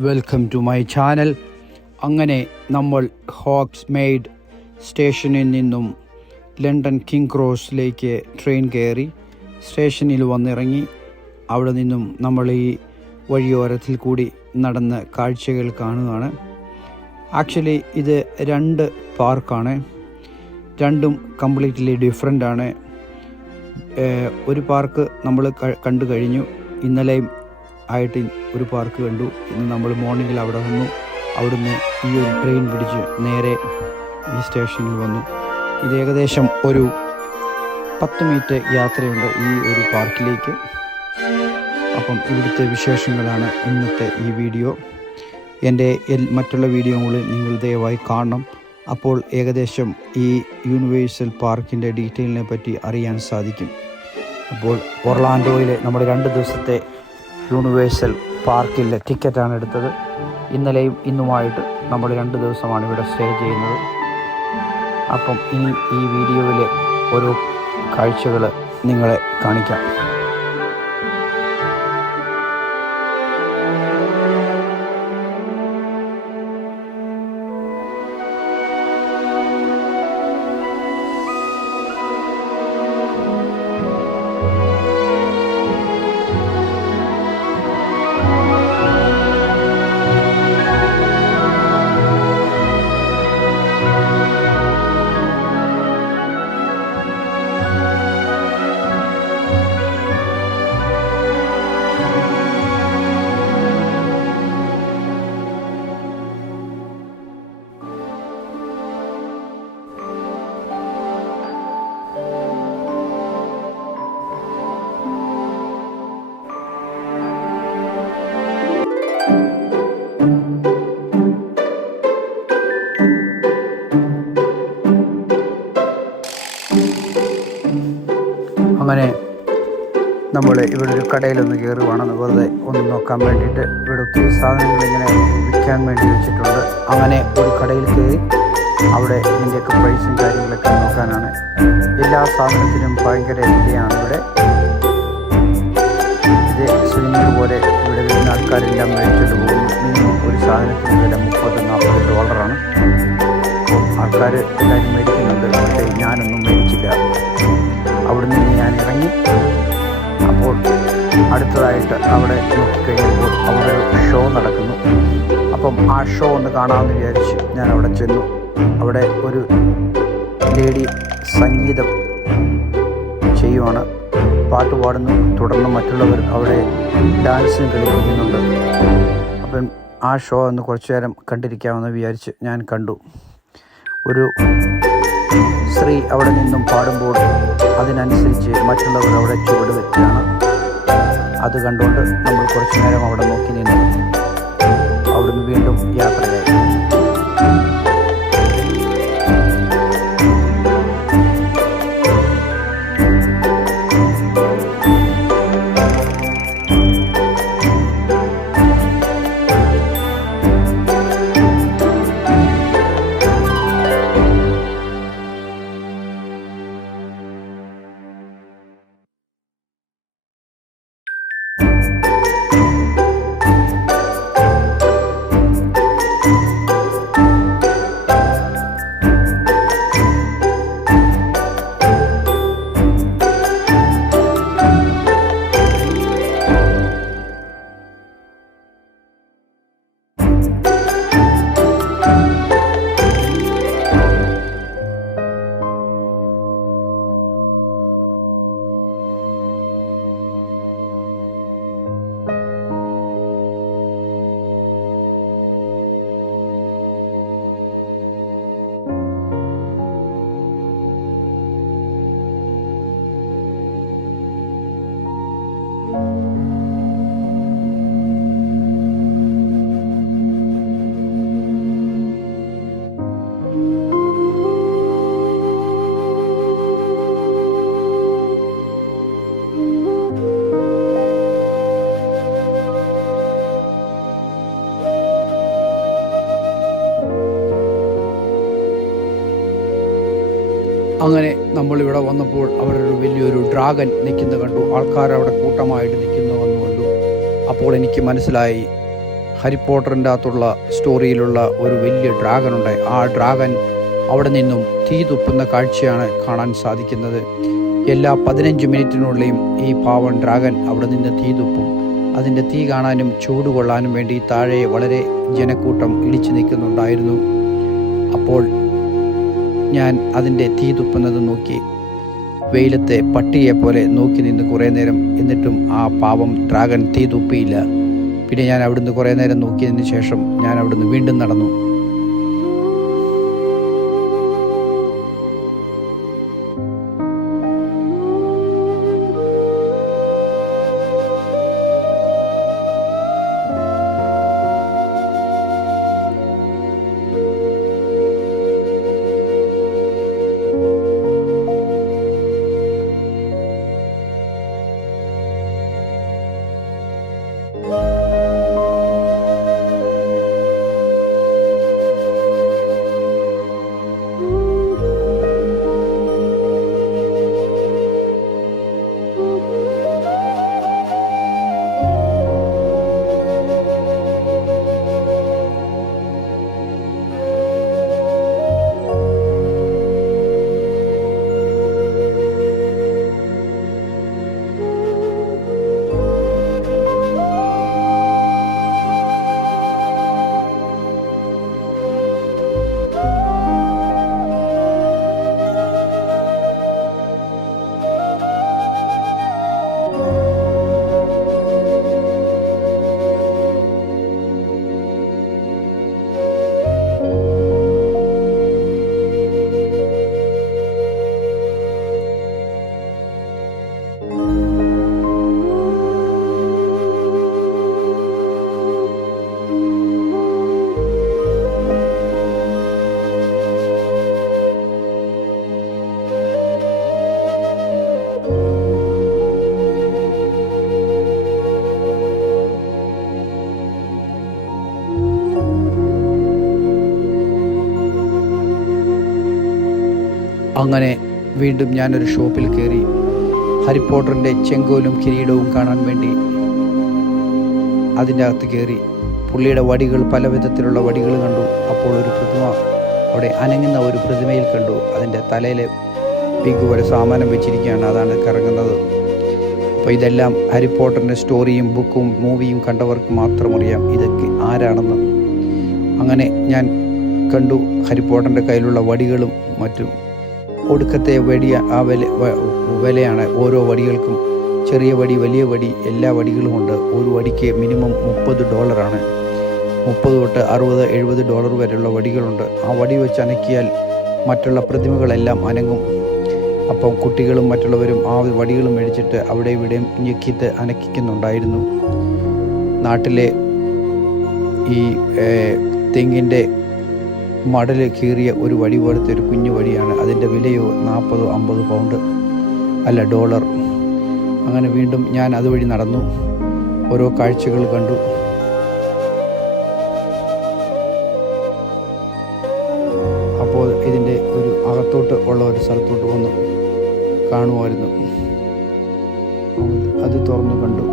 Welcome to my channel. അങ്ങനെ നമ്മൾ ഹോഗ്സ്മെയ്ഡ് സ്റ്റേഷനിൽ നിന്നും ലണ്ടൻ കിങ് ക്രോസിലേക്ക് ട്രെയിൻ കയറി സ്റ്റേഷനിൽ വന്നിറങ്ങി. അവിടെ നിന്നും നമ്മൾ ഈ വഴിയോരത്തിൽ കൂടി നടന്ന് കാഴ്ചകൾ കാണുകയാണ്. ആക്ച്വലി ഇത് 2 പാർക്കാണ്. രണ്ടും കംപ്ലീറ്റ്ലി ഡിഫറെൻ്റ് ആണ്. ഒരു പാർക്ക് നമ്മൾ കണ്ടു കഴിഞ്ഞു. ഇന്നലെയും ആയിട്ട് ഒരു പാർക്ക് കണ്ടു. ഇന്ന് നമ്മൾ മോർണിംഗിൽ അവിടെ വന്നു. അവിടുന്ന് ഈ ഒരു ട്രെയിൻ പിടിച്ച് നേരെ ഈ സ്റ്റേഷനിൽ വന്നു. ഇത് ഏകദേശം ഒരു 10 മിനിറ്റ് യാത്രയുണ്ട് ഈ ഒരു പാർക്കിലേക്ക്. അപ്പം ഇവിടുത്തെ വിശേഷങ്ങളാണ് ഇന്നത്തെ ഈ വീഡിയോ. എൻ്റെ മറ്റുള്ള വീഡിയോകളിൽ നിങ്ങൾ ദയവായി കാണണം. അപ്പോൾ ഏകദേശം ഈ യൂണിവേഴ്സൽ പാർക്കിൻ്റെ ഡീറ്റെയിലിനെ പറ്റി അറിയാൻ സാധിക്കും. അപ്പോൾ ഒർലാൻഡോയിൽ നമ്മൾ 2 ദിവസത്തെ യൂണിവേഴ്സൽ പാർക്കിലെ ടിക്കറ്റാണ് എടുത്തത്. ഇന്നലെയും ഇന്നുമായിട്ട് നമ്മൾ 2 ദിവസമാണ് ഇവിടെ സ്റ്റേ ചെയ്യുന്നത്. അപ്പം ഇനി ഈ വീഡിയോയിൽ ഓരോ കാഴ്ചകൾ നിങ്ങളെ കാണിക്കാം. അങ്ങനെ നമ്മൾ ഇവിടെ ഒരു കടയിലൊന്ന് കയറുവാണെന്ന് വെറുതെ ഒന്ന് നോക്കാൻ വേണ്ടിയിട്ട്. ഇവിടെ ഒത്തിരി സാധനങ്ങൾ ഇങ്ങനെ വിൽക്കാൻ വേണ്ടി വെച്ചിട്ടുണ്ട്. അങ്ങനെ ഒരു കടയിൽ കയറി അവിടെ ഇതിൻ്റെയൊക്കെ പ്രൈസും കാര്യങ്ങളൊക്കെ നോക്കാനാണ്. എല്ലാ സാധനത്തിനും ഭയങ്കര വിലയാണ് ഇവിടെ. ഇത് സ്വിമ്മിങ് പോലെ ഇവിടെ വരുന്ന ആൾക്കാരെല്ലാം മേടിച്ചിട്ട് പോകുന്നു. മിനിമം ഒരു സാധനത്തിന് വില $30-40. അപ്പോൾ ആൾക്കാർ എല്ലാവരും മേടിക്കുന്നുണ്ട്. പക്ഷേ ഞാനൊന്നും മേടിച്ചില്ല. അവിടെ നിന്ന് ഞാൻ ഇറങ്ങി. അപ്പോൾ അടുത്തതായിട്ട് അവിടെ നോക്കിക്കഴിഞ്ഞപ്പോൾ അവിടെ ഒരു ഷോ നടക്കുന്നു. അപ്പം ആ ഷോ ഒന്ന് കാണാമെന്ന് വിചാരിച്ച് ഞാൻ അവിടെ ചെന്നു. അവിടെ ഒരു ലേഡി സംഗീതം ചെയ്യുവാണ്, പാട്ട് പാടുന്നു. തുടർന്ന് മറ്റുള്ളവർ അവിടെ ഡാൻസും കളിപ്പിക്കുന്നുണ്ട്. അപ്പം ആ ഷോ ഒന്ന് കുറച്ചു നേരം കണ്ടിരിക്കാമെന്ന് വിചാരിച്ച് ഞാൻ കണ്ടു. ഒരു സ്ത്രീ അവിടെ നിന്നും പാടുമ്പോൾ അതിനനുസരിച്ച് മറ്റുള്ളവർ അവിടെ ചുവട് വെച്ചാണ്. അത് കണ്ടുകൊണ്ട് നമ്മൾ കുറച്ചു നേരം അവിടെ നോക്കി നിന്നു. അവിടുന്ന് വീണ്ടും യാത്രയായി. അങ്ങനെ നമ്മളിവിടെ വന്നപ്പോൾ അവിടെ ഒരു വലിയൊരു ഡ്രാഗൺ നിൽക്കുന്നത് കണ്ടു. ആൾക്കാർ അവിടെ കൂട്ടമായിട്ട് നിൽക്കുന്നതെന്ന് കണ്ടു. അപ്പോൾ എനിക്ക് മനസ്സിലായി ഹാരി പോട്ടറിൻ്റെ അകത്തുള്ള സ്റ്റോറിയിലുള്ള ഒരു വലിയ ഡ്രാഗനുണ്ട്. ആ ഡ്രാഗൻ അവിടെ നിന്നും തീ തുപ്പുന്ന കാഴ്ചയാണ് കാണാൻ സാധിക്കുന്നത്. എല്ലാ 15 മിനിറ്റിനുള്ളിലും ഈ പാവൻ ഡ്രാഗൻ അവിടെ നിന്ന് തീ തുപ്പും. അതിൻ്റെ തീ കാണാനും ചൂട് കൊള്ളാനും വേണ്ടി താഴെ വളരെ ജനക്കൂട്ടം ഇടിച്ചു നിൽക്കുന്നുണ്ടായിരുന്നു. അപ്പോൾ ഞാൻ അതിൻ്റെ തീ തുപ്പുന്നത് നോക്കി വെയിലത്തെ പട്ടിയെപ്പോലെ നോക്കി നിന്ന് കുറേ നേരം. എന്നിട്ടും ആ പാവം ഡ്രാഗൺ തീ തുപ്പിയില്ല. പിന്നെ ഞാൻ അവിടുന്ന് കുറേ നേരം നോക്കിയതിന് ശേഷം ഞാൻ അവിടുന്ന് വീണ്ടും നടന്നു. അങ്ങനെ വീണ്ടും ഞാനൊരു ഷോപ്പിൽ കയറി ഹാരി പോട്ടറിൻ്റെ ചെങ്കോലും കിരീടവും കാണാൻ വേണ്ടി അതിൻ്റെ അകത്ത് കയറി. പുള്ളിയുടെ വടികൾ, പല വിധത്തിലുള്ള വടികൾ കണ്ടു. അപ്പോൾ ഒരു പ്രതിമ, അവിടെ അനങ്ങുന്ന ഒരു പ്രതിമയിൽ കണ്ടു. അതിൻ്റെ തലയിൽ പിഗ് പോലെ സാമാനം വെച്ചിരിക്കുകയാണ്, അതാണ് കറങ്ങുന്നത്. അപ്പോൾ ഇതെല്ലാം ഹാരി പോട്ടറിൻ്റെ സ്റ്റോറിയും ബുക്കും മൂവിയും കണ്ടവർക്ക് മാത്രം അറിയാം ഇതൊക്കെ ആരാണെന്ന്. അങ്ങനെ ഞാൻ കണ്ടു ഹാരി പോട്ടറിൻ്റെ കയ്യിലുള്ള വടികളും മറ്റും. ഒടുക്കത്തെ ആ വിലയാണ് ഓരോ വടികൾക്കും. ചെറിയ വടി, വലിയ വടി, എല്ലാ വടികളുമുണ്ട്. ഒരു വടിക്ക് മിനിമം $30. 30 തൊട്ട് $60-70 വരെയുള്ള വടികളുണ്ട്. ആ വടി വെച്ച് അനക്കിയാൽ മറ്റുള്ള പ്രതിമകളെല്ലാം അനങ്ങും. അപ്പം കുട്ടികളും മറ്റുള്ളവരും ആ വടികളും മേടിച്ചിട്ട് അവിടെ ഇവിടെയും ഞെക്കിയിട്ട് അനക്കിക്കുന്നുണ്ടായിരുന്നു. നാട്ടിലെ ഈ തെങ്ങിൻ്റെ മടൽ കീറിയ ഒരു വടി പോലത്തെ ഒരു കുഞ്ഞു വടിയാണ്. അതിൻ്റെ വിലയോ $40-50 അല്ല $. അങ്ങനെ വീണ്ടും ഞാൻ അതുവഴി നടന്നു, ഓരോ കാഴ്ചകൾ കണ്ടു. അപ്പോൾ ഇതിൻ്റെ ഒരു അകത്തോട്ട് ഉള്ള ഒരു സ്ഥലത്തോട്ട് വന്ന് കാണുമായിരുന്നു. അത് തുറന്നു കണ്ടു.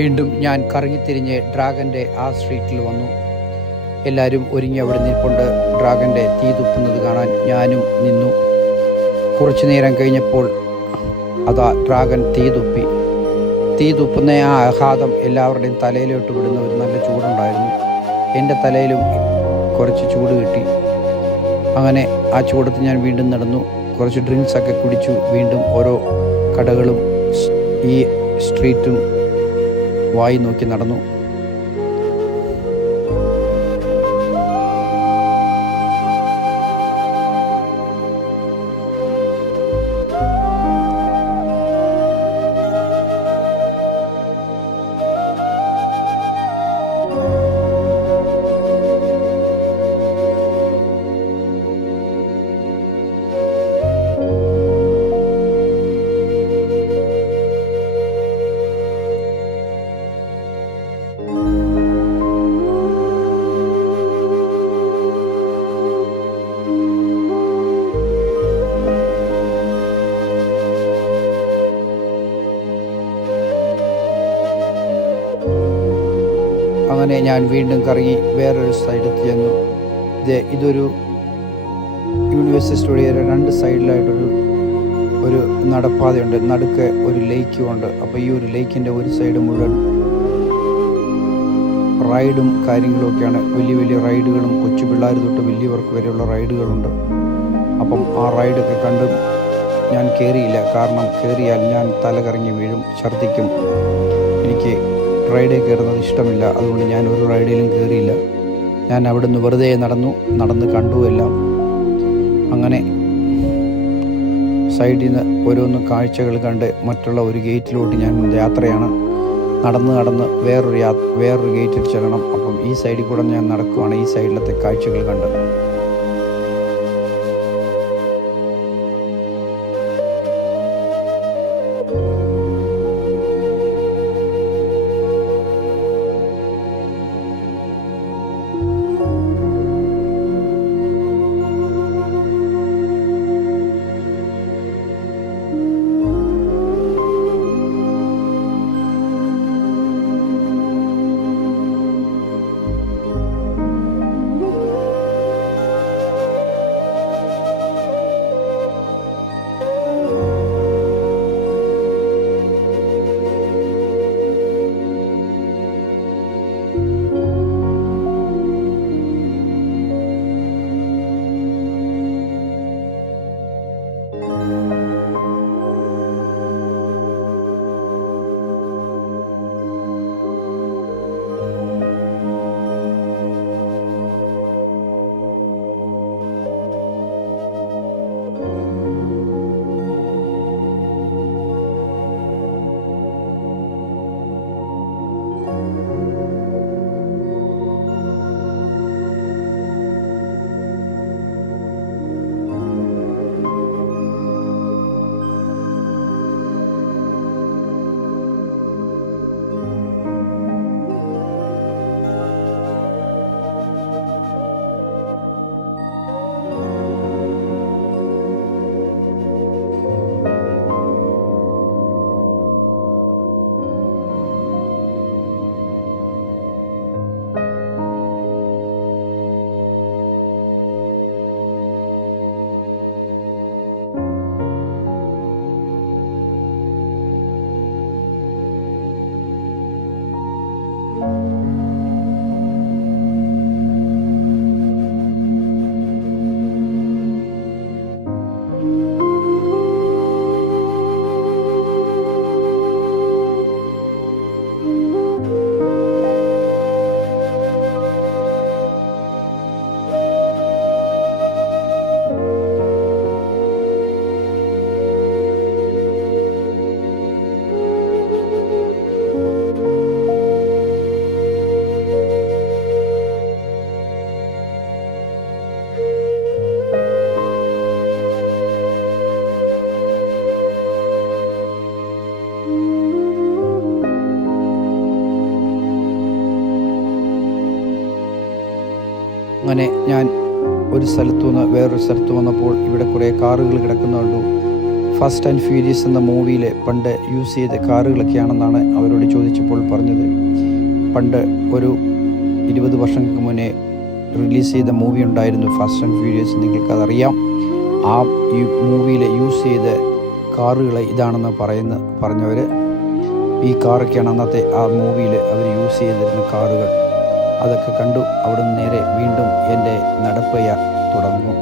വീണ്ടും ഞാൻ കറങ്ങിത്തിരിഞ്ഞ് ഡ്രാഗൻ്റെ ആ സ്ട്രീറ്റിൽ വന്നു. എല്ലാവരും ഒരുങ്ങി അവിടെ നിൽപ്പുണ്ട്. ഡ്രാഗൻ്റെ തീ തുപ്പുന്നത് കാണാൻ ഞാനും നിന്നു. കുറച്ചു നേരം കഴിഞ്ഞപ്പോൾ അതാ ഡ്രാഗൻ തീ തുപ്പുന്ന ആ ആഘാതം എല്ലാവരുടെയും തലയിലോട്ട് വിടുന്ന ഒരു നല്ല ചൂടുണ്ടായിരുന്നു. എൻ്റെ തലയിലും കുറച്ച് ചൂട് കിട്ടി. അങ്ങനെ ആ ചൂടത്ത് ഞാൻ വീണ്ടും നടന്നു. കുറച്ച് ഡ്രിങ്ക്സൊക്കെ കുടിച്ചു. വീണ്ടും ഓരോ കടകളും ഈ സ്ട്രീറ്റും വായി നോക്കി നടന്നു. അങ്ങനെ ഞാൻ വീണ്ടും കറങ്ങി വേറൊരു സൈഡെത്തി ചെന്നു. ഇതൊരു യൂണിവേഴ്സിറ്റി സ്റ്റുഡിയോയുടെ 2 സൈഡിലായിട്ടൊരു നടപ്പാതയുണ്ട്. നടുക്ക് ഒരു ലേക്കുമുണ്ട്. അപ്പോൾ ഈ ഒരു ലേക്കിൻ്റെ ഒരു സൈഡ് മുഴുവൻ റൈഡും കാര്യങ്ങളുമൊക്കെയാണ്. വലിയ വലിയ റൈഡുകളും കൊച്ചു പിള്ളേർ തൊട്ട് വലിയവർക്ക് വരെയുള്ള റൈഡുകളുണ്ട്. അപ്പം ആ റൈഡൊക്കെ കണ്ട് ഞാൻ കയറിയില്ല. കാരണം കയറിയാൽ ഞാൻ തല കറങ്ങി വീഴും, ഛർദ്ദിക്കും. എനിക്ക് റൈഡിൽ കയറുന്നത് ഇഷ്ടമില്ല. അതുകൊണ്ട് ഞാൻ ഒരു റൈഡിലും കയറിയില്ല. ഞാൻ അവിടുന്ന് വെറുതെ നടന്ന് കണ്ടു എല്ലാം. അങ്ങനെ സൈഡിൽ നിന്ന് ഓരോന്ന് കാഴ്ചകൾ കണ്ട് മറ്റുള്ള ഒരു ഗേറ്റിലോട്ട് ഞാൻ യാത്രയാണ്. നടന്ന് വേറൊരു ഗേറ്റിൽ ചെല്ലണം. അപ്പം ഈ സൈഡിൽ കൂടെ ഞാൻ നടക്കുവാണ്, ഈ സൈഡിലത്തെ കാഴ്ചകൾ കണ്ട്. അങ്ങനെ ഞാൻ ഒരു സ്ഥലത്തു നിന്ന് വേറൊരു സ്ഥലത്ത് വന്നപ്പോൾ ഇവിടെ കുറേ കാറുകൾ കിടക്കുന്ന കണ്ടു. ഫാസ്റ്റ് ആൻഡ് ഫ്യൂരിയസ് എന്ന മൂവിയിൽ പണ്ട് യൂസ് ചെയ്ത കാറുകളൊക്കെയാണെന്നാണ് അവരോട് ചോദിച്ചപ്പോൾ പറഞ്ഞത്. പണ്ട് ഒരു 20 വർഷങ്ങൾക്ക് മുന്നേ റിലീസ് ചെയ്ത മൂവി ഉണ്ടായിരുന്നു ഫാസ്റ്റ് ആൻഡ് ഫ്യൂരിയസ്, നിങ്ങൾക്കതറിയാം. ആ ഈ മൂവിയിൽ യൂസ് ചെയ്ത കാറുകൾ ഇതാണെന്ന് പറഞ്ഞവർ ഈ കാറൊക്കെയാണ് അന്നത്തെ ആ മൂവിയിൽ അവർ യൂസ് ചെയ്തിരുന്ന കാറുകൾ. അതൊക്കെ കണ്ടു അവിടെ നിന്ന് നേരെ വീണ്ടും എൻ്റെ നടപ്പ് തുടങ്ങും.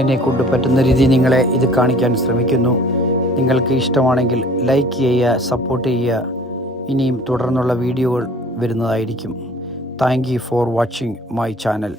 എന്നെക്കൊണ്ട് പറ്റുന്ന രീതിയിൽ നിങ്ങളെ ഇത് കാണിക്കാൻ ശ്രമിക്കുന്നു. നിങ്ങൾക്ക് ഇഷ്ടമാണെങ്കിൽ ലൈക്ക് ചെയ്യുക, സപ്പോർട്ട് ചെയ്യുക. ഇനിയും തുടർന്നുള്ള വീഡിയോകൾ വരുന്നതായിരിക്കും. Thank you for watching my channel.